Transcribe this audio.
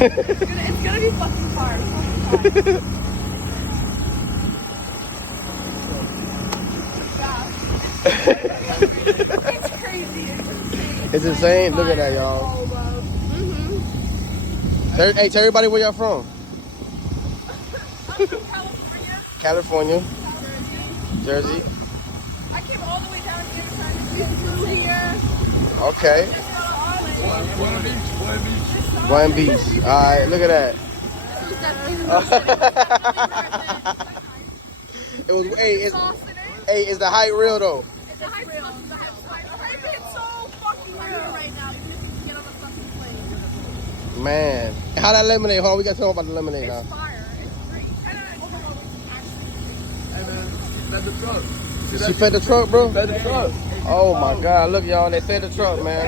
It's gonna be fucking hard. It's crazy. It's insane. Look at that, y'all. Hey, tell everybody where y'all from. I'm from California. California. Jersey. I came all the way down here trying to get through here. Okay. One Beach. All right, look at that. It was. Hey, is the hype real though? The hype is so fucking real right now. Even if you can get on the fucking plane. Man, how that lemonade? Hold on, we got to talk about the lemonade now. It's fire. It's great. Fed the truck. She fed the truck, bro? Fed the truck. Oh my God! Look, y'all, they fed the truck, man.